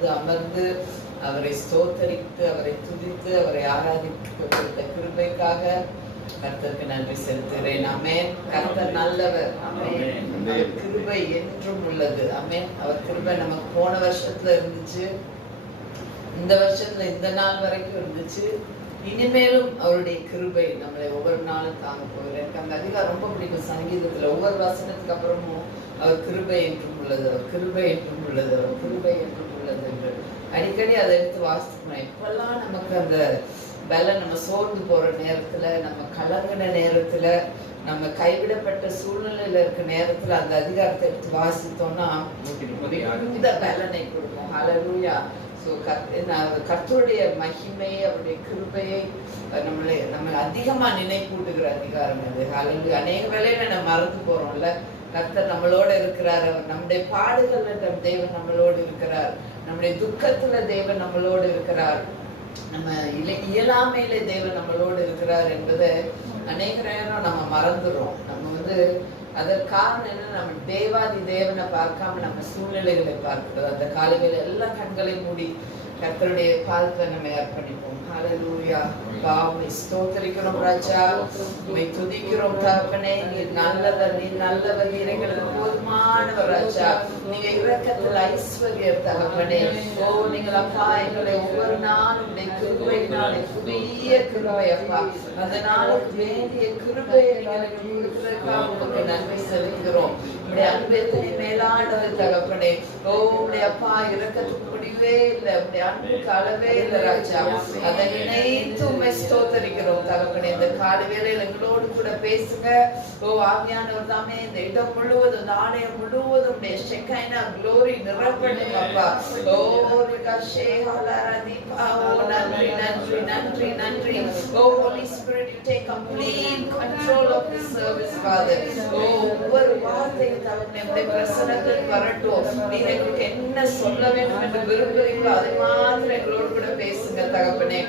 வந்து அமர்ந்து அவரை ஸ்தோத்தரித்து, அவரை துதித்து, அவரை ஆராதிக்க கிருபைக்காக கர்த்தருக்கு நன்றி செலுத்துகிறேன். ஆமென். கர்த்தர் நல்லவர். ஆமென். அவர் கிருபை என்றும் உள்ளது. ஆமென். அவர் கிருபை நமக்கு போன வருஷத்துல இருந்துச்சு, இந்த வருஷத்துல இந்த நாள் வரைக்கும் இருந்துச்சு, இனிமேலும் அவருடைய கிருபை நம்மளை ஒவ்வொரு நாளும் தாங்க போகிறேன். எனக்கு அந்த அதிகாரம் ரொம்ப பிடிக்கும். சங்கீதத்துல ஒவ்வொரு வசனத்துக்கு அப்புறமும் அவர் கிருபை என்றும் உள்ளது, அவர் கிருபை என்றும் உள்ளது, அவர் கிருபை என்றும் உள்ளது என்று அடிக்கடி அதை எடுத்து வாசிக்கணும். இப்பெல்லாம் நமக்கு அந்த பலன், நம்ம சோர்ந்து போற நேரத்துல, நம்ம கலங்கின நேரத்துல, நம்ம கைவிடப்பட்ட சூழ்நிலையில இருக்க நேரத்துல அந்த அதிகாரத்தை எடுத்து வாசித்தோம்னா மிகுந்த பலனை கொடுக்கும். ஹல்லேலூயா. ஸோ கர்த்தருடைய மகிமையை, அவருடைய கிருபையை நம்ம அதிகமா நினைப்பூட்டுகிற அதிகாரம் அது. ஹல்லேலூயா. அநேக வேளையில நம்ம மறந்து போறோம்ல, கர்த்தர் நம்மளோட இருக்கிறார். அவர் நம்முடைய பாடுகள்ல தேவன் நம்மளோடு இருக்கிறார், நம்முடைய துக்கத்துல தேவன் நம்மளோடு இருக்கிறார், நம்ம இயலாமையில தேவன் நம்மளோடு இருக்கிறார் என்பதை அநேக நேரம் நம்ம மறந்துடுறோம். நம்ம வந்து அதற்கு காரணம் என்ன, நம்ம தேவாதி தேவனை பார்க்காம நம்ம சூழ்நிலைகளை பார்க்கிறது. அந்த காலையில எல்லா கண்களையும் மூடி கர்த்தருடைய பாதத்துல நம்ம அர்ப்பணிப்போம். ஹல்லேலூயா. பாவை ஸ்தோத்திரிக்கிறோம் ராஜா, உம்மை துதிக்கிறோம் தகப்பனே. நீர் நல்லவர், நீர் நல்லவர், நீர் எங்களுக்கு போதுமானவர் ராஜா. நீங்க இரக்கத்தில் ஐஸ்வர்யர் தகப்பனே. ஓ நீங்கள் அப்பா எங்களை ஒவ்வொரு நாளும் கிருபையினாலே, புதிய கிருபை அப்பா, அந்த நாளுக்கு வேண்டிய கிருபை எங்களுக்கு கொடுக்கிறதுக்காக உங்களுக்கு நன்றி செலுத்துகிறோம். உடைய அன்பு எத்தனை மேலானது தகப்பனே. ஓ உடைய அப்பா இரக்கத்துக்கு முடிவே இல்லை, உடைய அன்புக்கு அளவே இல்லை ராஜா. அதை நினைத்து உண்மை ஸ்தோத்தரிக்கிறோம் தகப்பனே. இந்த காலை வேளையில எங்களோடு கூட பேசுங்க. ஓ ஆவியானவர் தாமே இந்த இடம் முழுவதும், இந்த ஆலயம் முழுவதும் உடைய ஷெக்கைனா க்ளோரி நிரப்பணும் அப்பா. ஓ நன்றி நன்றி நன்றி நன்றி. ஓ Holy Spirit, you take complete control of this service, Father. ஓ ஒவ்வொரு வார்த்தையும் தகப்பனே உடைய பிரசன்னத்தில் வரட்டும். நீர் எங்களுக்கு என்ன சொல்ல வேண்டும் என்று விரும்புகிறீங்களோ அதை மாத்திரம் எங்களோடு கூட பேசுங்க தகப்பனே.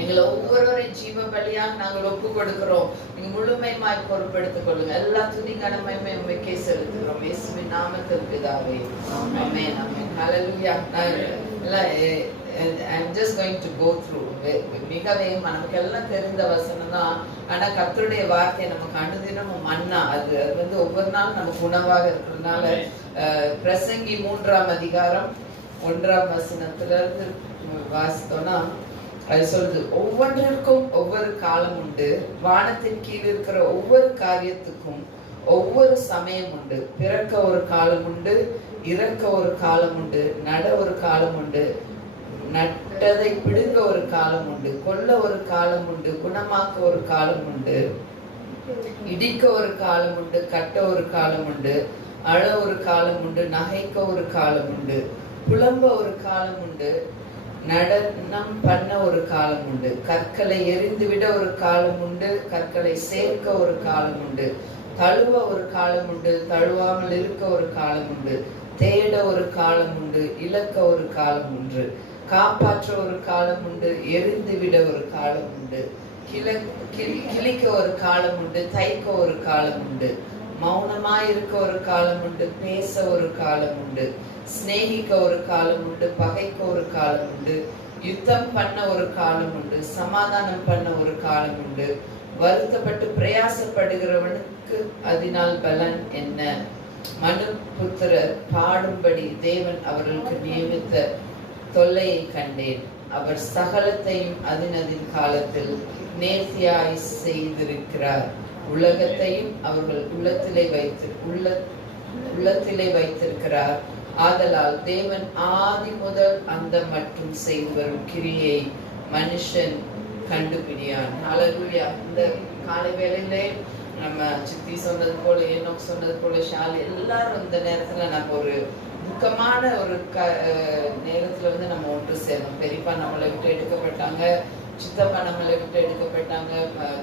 எங்களை ஒவ்வொருவரையும் ஜீவ பலியாக நாங்கள் ஒப்பு கொடுக்கிறோம். நீங்க முழுமையாய் பொறுப்பெடுத்துக் கொள்ளுங்க. எல்லா துதி கனமையுமே உண்மைக்கே செலுத்துகிறோம். இயேசுவின் நாமத்தில் பிதாவே. ஆமென். ஆமென். ஹல்லேலூயா. I'm just going to go through மிக வேகமா. நமக்கு எல்லாம் தெரிந்த வசனம் தான், ஆனா கர்த்தருடைய வார்த்தை நமக்கு அனுதினமும் மன்னா. அது வந்து ஒவ்வொரு நாள் நமக்கு உணவாக இருக்கிறதுனால பிரசங்கி 3ஆம் அதிகாரம் 1ஆம் வசனத்துல இருந்து வாசித்தோம்னா அது சொல்லுது, ஒவ்வொன்றிற்கும் ஒவ்வொரு காலம் உண்டு, வானத்தின் கீழ் இருக்கிற ஒவ்வொரு காரியத்துக்கும் ஒவ்வொரு சமயம் உண்டு. பிறக்க ஒரு காலம் உண்டு, இறக்க ஒரு காலம் உண்டு, நட ஒரு காலம் உண்டு, நட்டதை பிடுங்க ஒரு காலம் உண்டு, கொல்ல ஒரு காலம் உண்டு, குணமாக்க ஒரு காலம் உண்டு, இடிக்க ஒரு காலம் உண்டு, கட்ட ஒரு காலம் உண்டு, அழ ஒரு காலம் உண்டு, நகைக்க ஒரு காலம் உண்டு, புலம்ப ஒரு காலம் உண்டு, நடனம் பண்ண ஒரு காலம் உண்டு, கற்களை எரிந்துவிட ஒரு காலம் உண்டு, கற்களை சேர்க்க ஒரு காலம் உண்டு, தழுவ ஒரு காலம் உண்டு, தழுவாமல் இருக்க ஒரு காலம் உண்டு, தேட ஒரு காலம் உண்டு, இழக்க ஒரு காலம் உண்டு, காப்பாற்ற ஒரு காலம் உண்டு, எரிந்து விட ஒரு காலம் உண்டு, கிளிக்க ஒரு காலம் உண்டு, தைக்க ஒரு காலம் உண்டு, மௌனமாயிருக்க ஒரு காலம் உண்டு, பேச ஒரு காலம் உண்டு, சிநேகிக்க ஒரு காலம் உண்டு, பகைக்க ஒரு காலம் உண்டு, யுத்தம் பண்ண ஒரு காலம் உண்டு, சமாதானம் பண்ண ஒரு காலம் உண்டு, வருத்தப்பட்டு பிரயாசப்படுகிறவனுக்கு அதனால் பலன் என்ன? மனுபுத்திரர் பாடும்படி தேவன் அவர்களுக்கு நியமித்த தொல்லையை கண்டேன். அவர் சகலத்தையும் அதின் காலத்தில் நேர்த்தியாய் செய்திருக்கிறார். உலகத்தையும் அவர்கள் உள்ளத்திலே வைத்திருக்கிறார். ஆதலால் தேவன் ஆதி முதல் அந்த மட்டும் செய்து வரும் கிரியை மனுஷன் கண்டுபிடியான். ஹல்லேலூயா. இந்த காலை வேளையிலே நம்ம சித்தி சொன்னது போல, ஏனோக் சொன்னது போல, ஷால் எல்லாரும் இந்த நேரத்துல நம்ம ஒரு துக்கமான ஒரு நேரத்துல வந்து நம்ம ஒன்று சேரணும். பெரியப்பா நம்மளை விட்டு எடுக்கப்பட்டாங்க, சித்தப்பா நம்மளை விட்டு எடுக்கப்பட்டாங்க,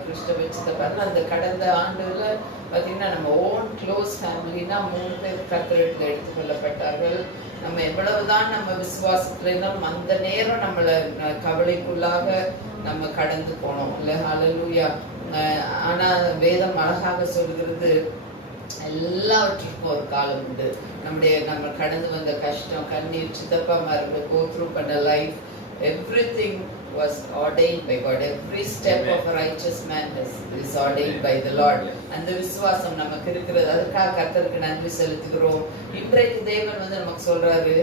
கிறிஸ்தவ சித்தப்பா. அந்த கடந்த ஆண்டுல பாத்தீங்கன்னா நம்ம ஓன் க்ளோஸ் ஃபேமிலினா 3 பேர் கர்த்தரிடத்தில் எடுத்துக்கொள்ளப்பட்டார்கள். நம்ம எவ்வளவுதான் நம்ம விசுவாசத்துல இருந்தாலும் அந்த நேரம் நம்மள கவலைக்குள்ளாக நம்ம கடந்து போனோம் இல்ல. ஹல்லேலூயா. ஆனா வேதம் அழகாக சொல்கிறது, எல்லாவற்றுக்கும் ஒரு காலம் உண்டு. நம்ம கடந்து வந்த கஷ்டம், கண்ணீர், சித்தப்பாமார்கள் go through பண்ண life, everything was ordained by God. Every step of a righteous man is ordained by the Lord. அந்த விசுவாசம் நமக்கு இருக்கிறது. அதுக்காக கர்த்தருக்கு நன்றி செலுத்துகிறோம். இன்றைக்கு தேவன் நமக்கு சொல்றாரு,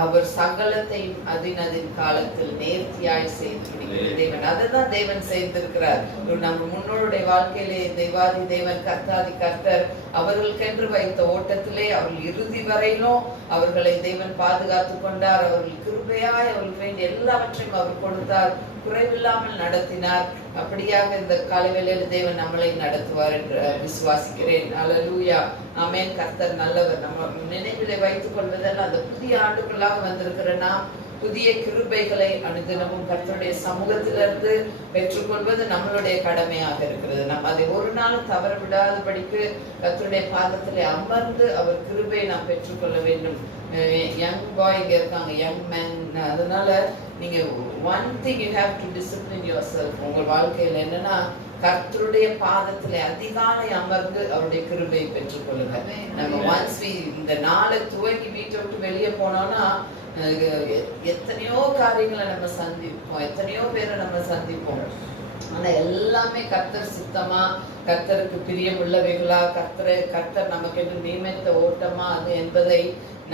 அவர் சகலத்தையும் அதின் காலத்தில் நேர்த்தியாய் செய்து முடிக்கிற தேவன். அதுதான் தேவன் செய்திருக்கிறார். நம்ம முன்னோருடைய வாழ்க்கையிலே தெய்வாதி தேவன், கர்த்தாதி கர்த்தர் அவர்களுக்கென்று வைத்த ஓட்டத்திலே அவர்கள் இறுதி வரையிலும் அவர்களை தேவன் பாதுகாத்து கொண்டார். அவர்கள் கிருபையாய் அவர்களுக்கு வேண்டிய எல்லாவற்றையும் அவர் கொடுத்தார், குறைவில்லாமல் நடத்தினார். அப்படியாக இந்த காலைவேளையில தேவன் நம்மளை நடத்துவார் என்று விசுவாசிக்கிறேன். அல்லேலூயா, ஆமென். கர்த்தர் நல்லவர். நம்ம நினைவிலே வைத்துக் கொள்வதெல்லாம் அந்த புதிய ஆண்டுகளாக வந்திருக்கிற நாம் புதிய கிருபைகளை அனுதினமும் கர்த்தருடைய சமூகத்திலிருந்து பெற்றுக்கொள்வது நம்மளுடைய கடமையாக இருக்கிறது. நம்ம அதை ஒரு நாளும் தவற விடாதபடிக்கு கர்த்தருடைய பாதத்திலே அமர்ந்து அவர் கிருபை நாம் பெற்றுக்கொள்ள வேண்டும். யங் பாய் இங்க இருக்காங்க, யங் மேன். அதனால நீங்க one thing you have to discipline your self. உங்கள் வாழ்க்கையில் என்னன்னா, கர்த்தருடைய பாதத்திலே அதிகாலை அமர்ந்து அவருடைய கிருபையை பெற்றுக்கொள்ளுங்க. நம்ம ஒன்ஸ் இந்த நாளை துவங்கி வீட்டை விட்டு வெளியே போனோம்னா எத்தனையோ காரியங்களை நம்ம சந்திப்போம், எத்தனையோ பேரை நம்ம சந்திப்போம். ஆனா எல்லாமே கர்த்தர் சித்தமா, கர்த்தருக்கு பிரியம் உள்ளவைகளா, கர்த்தர் நமக்கு என்று நியமித்த ஓட்டமா அது என்பதை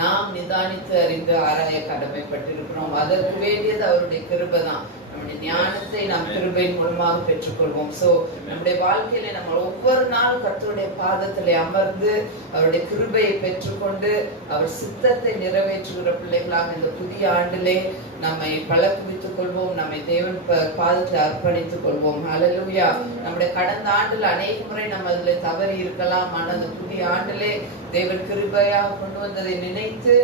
நாம் நிதானித்து அறிந்து ஆராய கடமைப்பட்டிருக்கிறோம். அதற்கு வேண்டியது அவருடைய கிருபை தான். நம்முடைய ஞானத்தை நாம் கிருபையின் மூலமாக பெற்றுக்கொள்வோம். சோ நம்முடைய வாழ்க்கையில நம்ம ஒவ்வொரு நாளும் கர்த்தருடைய பாதத்திலே அமர்ந்து அவருடைய கிருபையை பெற்றுக்கொண்டு அவர் சித்தத்தை நிறைவேற்றுகிற பிள்ளைகளாக இந்த புதிய ஆண்டிலே நம்மை பழக்குவித்துக் கொள்வோம். நம்மை தேவன் பாதத்தில் அர்ப்பணித்துக் கொள்வோம். ஹல்லேலூயா. நம்முடைய கடந்த ஆண்டில் அநேக முறை நம்ம அதுல தவறி இருக்கலாம். ஆனால் அந்த புதிய ஆண்டிலே தேவன் கிருபையாக கொண்டு வந்ததை நினைத்து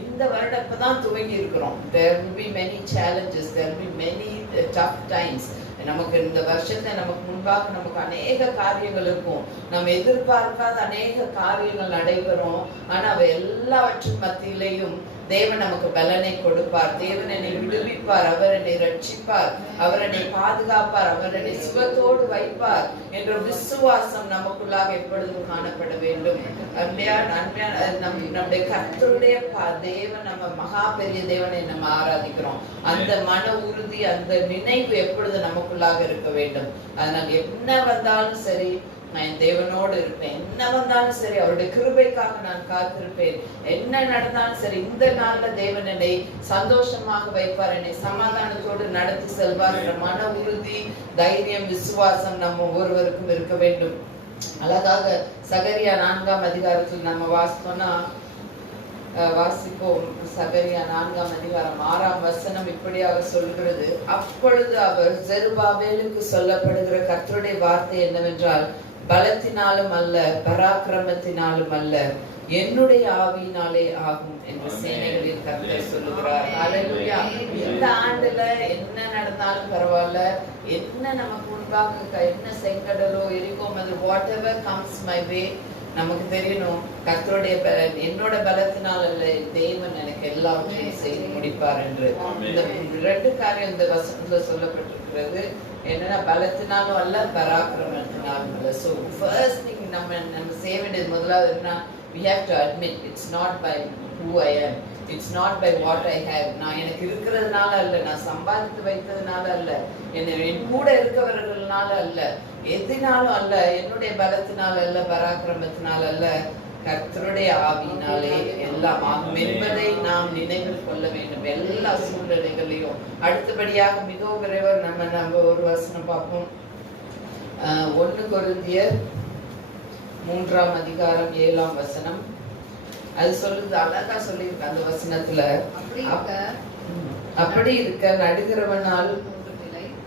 இந்த வருடம் இப்பதான் துவங்கி இருக்கிறோம். There will be many challenges, there will be many tough times. நமக்கு இந்த வருஷத்தை நமக்கு முன்பாக நமக்கு அநேக காரியங்கள் இருக்கும். நம்ம எதிர்பார்க்காத அநேக காரியங்கள் நடைபெறும். ஆனா அவை எல்லாவற்றின் மத்தியிலையும் தேவன் நமக்கு பலனை கொடுப்பார். தேவன் என்னை விடுவிப்பார், அவர் என்னை ரட்சிப்பார், அவர் என்னை பாதுகாப்பார், அவர் என்னை சுகத்தோடு வைப்பார் என்ற விசுவாசம் நமக்குள்ளாக எப்பொழுதும் காணப்பட வேண்டும். நம்முடைய கர்த்தருடைய தேவன், நம்ம மகா பெரிய தேவனை நம்ம ஆராதிக்கிறோம். அந்த மன உறுதி, அந்த நினைவு எப்பொழுது நமக்குள்ளாக இருக்க வேண்டும். அதனால் என்ன வந்தாலும் சரி நான் தேவனோடு இருப்பேன், என்ன வந்தாலும் சரி அவருடைய கிருபைக்காக நான் காத்திருப்பேன், என்ன நடந்தாலும் சரி இந்த நாள்ல தேவன் என்னை சந்தோஷமாக வைப்பார், என்னை சமாதானத்தோடு நடத்தி செல்வார் என்ற மன உறுதி, தைரியம், விசுவாசம் நம்ம ஒவ்வொருவருக்கும் இருக்க வேண்டும். அழகாக சகரியா 4ஆம் அதிகாரத்தில் நம்ம வாசிப்போம். சகரியா 4ஆம் அதிகாரம் 6ஆம் வசனம் இப்படியாக சொல்கிறது. அப்பொழுது அவர் செருபாபேலுக்கு சொல்லப்படுகிற கர்த்தருடைய வார்த்தை என்னவென்றால், பலத்தினாலும் அல்ல, பராக்கிரமத்தினாலும் அல்ல, என்னுடைய ஆவியினாலே ஆகும் என்று சேனைகளின் கர்த்தர் சொல்லுகிறார். அல்லேலூயா. இந்த ஆண்டுல என்ன நடந்தாலும் பரவாயில்ல, என்ன நமக்கு முன்பாக என்ன செங்கடலோ எரிகோ மதில், what ever comes my way, நமக்கு தெரியணும் கர்த்தருடைய என்னோட பலத்தினால் அல்ல, தேவன் எனக்கு எல்லாவற்றையும் செய்து முடிப்பார் என்று. இந்த 2 காரியம் இந்த வசனத்துல சொல்லப்பட்டிருக்கிறது. என்னன்னா, பலத்தினாலும் அல்ல, பராக்கிரமத்தினாலும் அல்ல. So first thing நம்ம செய்ய வேண்டியது முதலாவது என்ன, we have to admit it's not by who I am, it's not by what I have. நான் எனக்கு இருக்கிறதுனால அல்ல, நான் சம்பாதித்து வைத்ததுனால அல்ல, என் கூட இருக்கவர்களால அல்ல, எதினாலும் அல்ல, என்னுடைய பலத்தினால அல்ல, பராக்கிரமத்தினால அல்ல, கர்த்தருடைய ஆவியினாலே எல்லாம் ஆகும் என்பதை நாம் நினைவில் கொள்ள வேண்டும் எல்லா சூழ்நிலைகளையும். அடுத்தபடியாக மிகவும் விரைவாக நம்ம ஒரு வசனம் பார்ப்போம். 1 கொரிந்தியர் 3ஆம் அதிகாரம் 7ஆம் வசனம். அது சொல்லுது, அழகா சொல்லியிருக்கு அந்த வசனத்துல. அப்படி இருக்க நடுகிறவனால்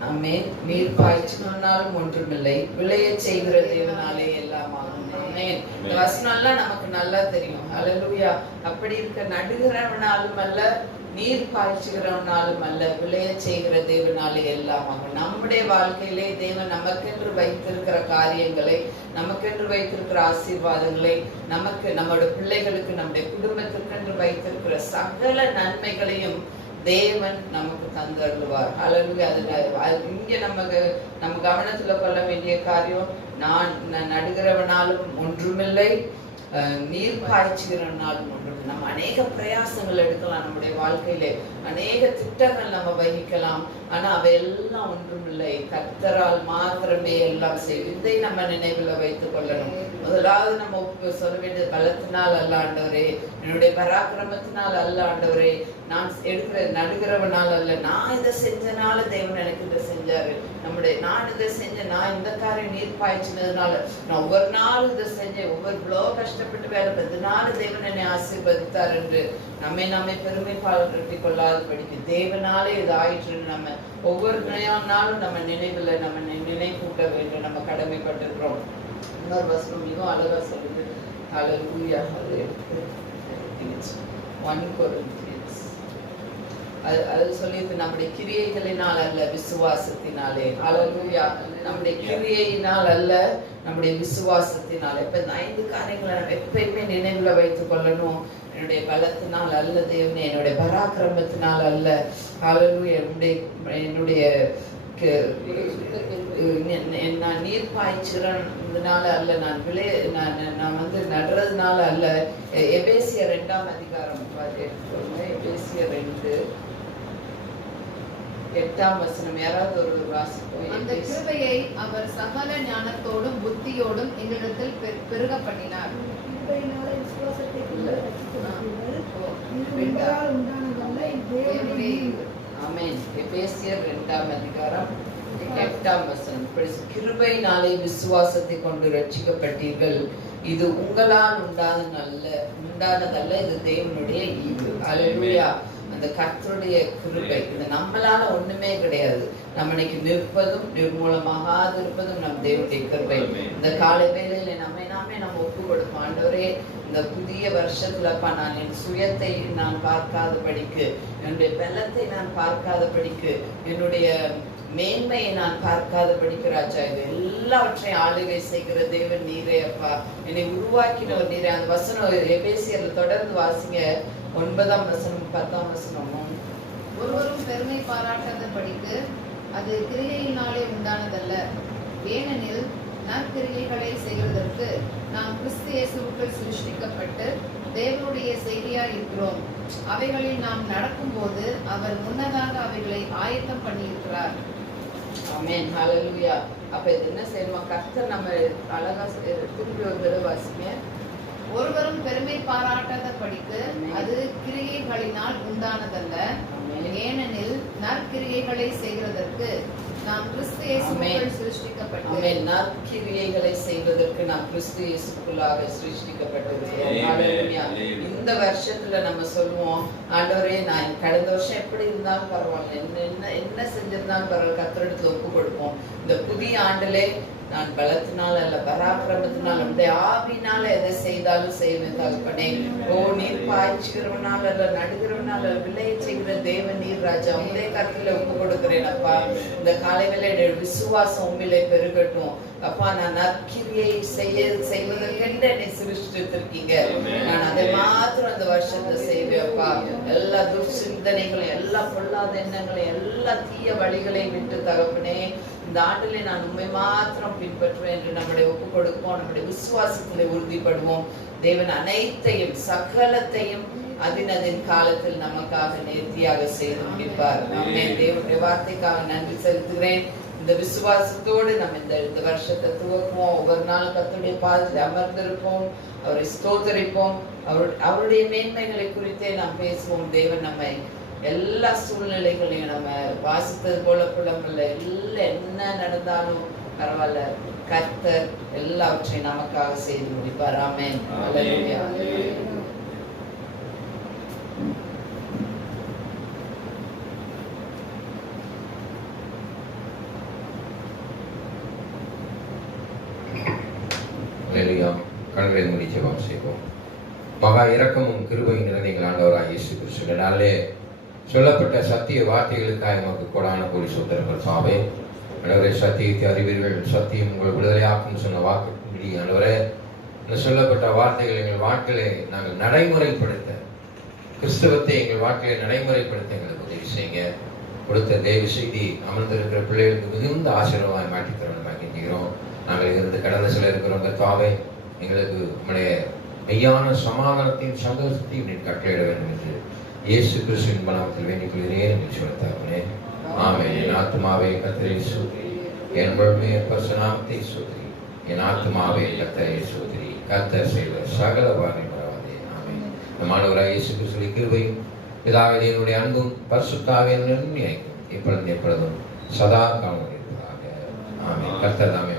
ஆமென், நீர் பாய்ச்சினாலும் ஒன்றுமில்லை, விளைய செய்கிற தேவனாலே எல்லாம் ஆகும். ஆமென். இந்த வசனம் எல்லாம் நமக்கு நல்லா தெரியும். அல்லேலூயா. அப்படி இருக்க நடுகிறவனாலும் அல்ல, நீர் பாய்ச்சுகிறவனாலும் அல்ல, விளைய செய்கிற தேவனாலே எல்லாம் ஆகும். நம்முடைய வாழ்க்கையிலே தேவன் நமக்கென்று வைத்திருக்கிற காரியங்களை, நமக்கென்று வைத்திருக்கிற ஆசீர்வாதங்களை, நமக்கு நம்முடைய பிள்ளைகளுக்கு, நம்முடைய குடும்பத்திற்கென்று வைத்திருக்கிற சகல நன்மைகளையும் தேவன் நமக்கு தந்தருள்வார். அல்லேலூயா. இங்க நம்ம கவனத்துல கொள்ள வேண்டிய காரியம், நான் நடுகிறவனாலும் ஒன்றுமில்லை, நீர் பாய்ச்சுகிறவனாலும் ஒன்றும். நம்ம அநேக பிரயாசங்கள் எடுக்கலாம், நம்முடைய வாழ்க்கையிலே அநேக திட்டங்கள் நம்ம வகிக்கலாம், ஆனா அவையெல்லாம் ஒன்றுமில்லை, கர்த்தரால் மாத்திரமே எல்லாம் செய்யும். இதை நம்ம நினைவுல வைத்துக் கொள்ளணும். முதலாவது நம்ம சொல்ல வேண்டியது, பலத்தினால் அல்ல ஆண்டவரே, என்னுடைய பராக்கிரமத்தினால் அல்ல ஆண்டவரே, நான் எடுக்கிற நடுகிறவனால் அல்ல, நான் இதை செஞ்சனால தேவன் எனக்கு இதை செஞ்சாரு, நான் இதை செஞ்சேன், நான் இந்த காரியம் நீர் பாய்ச்சினதுனால, நான் ஒவ்வொரு நாளும் இதை செஞ்சேன், ஒவ்வொரு கஷ்டப்பட்டு வேலை பண்ணதுனால தேவன் என்னை ஆசீர்வதித்தார் என்று நம்மை பெருமை பாராட்டி கொள்ளாதபடிக்கு தேவனாலே இது ஆயிற்றுன்னு நம்ம ஒவ்வொரு நாளும் நம்ம நினைவுல நம்ம நினைவூட்ட வேண்டும். நம்ம கடமைப்பட்டிருக்கிறோம். இன்னொரு வசனம் மிகவும் அழகா சொல்லுது. ஹல்லேலூயா. அது 1 Corinthians அது சொல்லிட்டு, நம்முடைய கிரியைகளினால் அல்ல, விசுவாசத்தினாலே. ஹல்லேலூயா. நம்முடைய கிரியையினால் அல்ல, நம்முடைய விசுவாசத்தினால். இப்ப இந்த 5 காரியங்களை நம்ம எப்பயுமே நினைவுல வைத்துக் கொள்ளணும். என்னுடைய பலத்தினால் அல்ல தேவனே, என்னுடைய பராக்கிரமத்தினால் அல்ல. ஹல்லேலூயா. என்னுடைய நான் நீர் பாய்ச்சுறதுனால அல்ல, நான் நடுறதுனால அல்ல. எபேசியர் 2ஆம் அதிகாரம் எபேசியர் 2:8 வசனம். யாராவது ஒரு வாசிப்போம். அந்த கிருபையை அவர் சகல ஞானத்தோடும் புத்தியோடும் எங்களிடத்தில் பெருக பண்ணினார். எபேசியர் 2ஆம் அதிகாரம் 8ஆம் வசனம். கிருபையினாலே விசுவாசத்தை கொண்டு ரட்சிக்கப்பட்டீர்கள், இது உங்களால் உண்டானதல்ல, இது தேவனுடைய ஈவு. ஹல்லேலூயா. அந்த கர்த்தருடைய கிருபை, இது நம்மளால ஒண்ணுமே கிடையாது. நம்ம இன்னைக்கு நிற்பதும் நிர்மூலமாகாது இருப்பதும் நம் தேவனுடைய கிருபை. இந்த காலை வேளையில நம்ம ஒப்பு கொடுப்போம். ஆண்டவரே, இந்த புதிய வருஷத்துலப்பா, நான் என் சுயத்தை நான் பார்க்காதபடிக்கு, என்னுடைய பலத்தை நான் பார்க்காதபடிக்கு, என்னுடைய மேன்மையை நான் பார்க்காதபடிக்கு ராஜா, இது எல்லாவற்றையும் ஆளுகை செய்கிற தேவன் நீரே அப்பா, என்னை உருவாக்கினவர் நீரே. அந்த வசனம் எபேசியர்ல தொடர்ந்து வாசிங்க. 9ஆம் வசனம் 10ஆம் வசனமும். ஒருவரும் பெருமை பாராட்டாதபடிக்கு அது கிரியையினாலே உண்டானதல்ல, ஏனெனில் நற்கிரியைகளை செய்வதற்கு நாம் கிறிஸ்து இயேசுவுக்குள் சிருஷ்டிக்கப்பட்டு தேவனுடைய செய்தியாய் இருக்கிறோம். அவைகளில் நாம் நடக்கும்போது அவர் முன்னதாக அவைகளை ஆயத்தம் பண்ணியிருக்கிறார். ஆமென். ஹல்லேலூயா. அப்ப இது என்ன செய்யணும்? கர்த்தர் நம்ம அழகா திருப்பி ஒரு தடவை வாசிங்க. ஒருவரும் பெருமை பாராட்டாதபடிக்கு அது கிரியைகளினால் உண்டானதல்ல, ஏனெனில் நற்கிரியைகளை செய்வதற்கு நாம் கிறிஸ்து இயேசுவுக்குள் சிருஷ்டிக்கப்பட்டோம். நற்கிரியைகளை செய்வதற்கு நாம் கிறிஸ்து இயேசுக்குள்ளாக சிருஷ்டிக்கப்பட்டிருக்கிறோம். ஹல்லேலூயா. இந்த வருஷத்துல நம்ம சொல்லுவோம், ஆண்டவரே, நான் கடந்த வருஷம் எப்படி இருந்தாலும் பரவாயில்ல, என்ன செஞ்சிருந்தாலும் பரவாயில்ல, கர்த்தரிடத்துல ஒப்பு கொடுப்போம். இந்த புதிய ஆண்டிலே நான் பலத்தினால் அல்ல, பராக்கிரமத்தினால், நம்முடைய ஆவினால எதை செய்தாலும் செய்வேன் தகப்பனே. ஓ, நீர் பாய்ச்சுகிறவனால் அல்ல, நடுகிறவனால் அல்ல, விளைய செய்கிற தேவன் நீர் ராஜா, உங்களுடைய கருத்துல ஒப்பு கொடுக்கிறேன் அப்பா. இந்த காலையில விசுவாசம் உண்மையிலே பெருகட்டும் அப்பா. நான் நற்கிரியை செய்வதற்கென்று என்னை சிருஷ்டித்திருக்கீங்க. நான் அதை மாத்திரம் அந்த வருஷத்தை செய்வேன் அப்பா. எல்லா துர்சிந்தனைகளையும், எல்லா பொல்லாத எண்ணங்களையும், எல்லா தீய வழிகளையும் விட்டு தகப்பனே, இந்த ஆண்டிலே நான் உண்மை மாத்திரம் பின்பற்றுவேன் என்று நம்முடைய ஒப்பு கொடுப்போம். நம்முடைய விசுவாசத்திலே உறுதிப்படுவோம். தேவன் அனைத்தையும் சகலத்தையும் அதின் காலத்தில் நமக்காக நேர்த்தியாக செய்து முடிப்பார். தேவனுடைய வார்த்தைக்காக நன்றி செலுத்துகிறேன். இந்த விசுவாசத்தோடு நம்ம இந்த வருஷத்தை துவக்குவோம். ஒவ்வொரு நாள் கர்த்தருடைய பாதத்தில் அமர்ந்திருப்போம், அவரை ஸ்தோத்தரிப்போம், அவருடைய மேன்மைகளை குறித்தே நாம் பேசுவோம். தேவன் நம்மை எல்லா சூழ்நிலைகளையும் நம்ம வாசித்தது போல புலம்பல்ல, எல்லாம் என்ன நடந்தாலும் பரவாயில்ல, கர்த்தர் எல்லாவற்றையும் நமக்காக செய்து முடிப்பார். ஆமென். ஹல்லேலூயா. கண்களை மூடி ஜெபம் செய்வோம். மகா இரக்கமும் கிருபையும் நிறைந்த ஆண்டவராகிய இயேசு கிறிஸ்துவினாலே சொல்லப்பட்ட சத்திய வார்த்தைகளுக்காக நமக்கு கொடான கோடி சோதரங்கள் சாவே. ஆண்டவரே, சத்தியத்தை அறிவீர்கள், சத்தியம் உங்கள் விடுதலையாக்கும் சொன்ன வாக்குப்படி ஆண்டவரே, இந்த சொல்லப்பட்ட வார்த்தைகள் எங்கள் வாழ்க்கையை நாங்கள் நடைமுறைப்படுத்த, கிறிஸ்தவத்தை எங்கள் வாழ்க்கையை நடைமுறைப்படுத்த எங்களுக்கு உதவி செய்யுங்க. கொடுத்த தேவ செய்தி அமர்ந்திருக்கிற பிள்ளைகளுக்கு மிகுந்த ஆசீர்வாதமாய் மாற்றித்தர நம்ம கெஞ்சுகிறோம். நாங்கள் இருந்து கடந்த சில இருக்கிறோம் கர்த்தாவே, எங்களுக்கு உம்முடைய மெய்யான சமாதானத்தையும் சந்தோஷத்தையும் நீர் கட்டளையிட வேண்டும் என்று இயேசு கிறிஸ்துவின் நாமத்தில் வேண்டிக் கொள்கிறேன் என்று சொல்லித்தார்களே. ஆமென். என் ஆத்துமாவே கர்த்தரை ஸ்தோத்திரி, என் முழுமைய பரிசுநாமத்தை ஸ்தோத்திரி. என் ஆத்துமாவே கர்த்தரை ஸ்தோத்திரி, கர்த்தர் செய்த சகல வாரி மறவாதே. ஆமென். நம் ஆண்டவராகிய இயேசு கிறிஸ்துவின் கிருபையும் பிதாவே தேவனுடைய அன்பும் பரிசுத்த ஆவியானவரின் ஐக்கியம் இப்பொழுதும் எப்பொழுதும் சதா காலம் இருப்பதாக. ஆமென். கர்த்தர் தாமே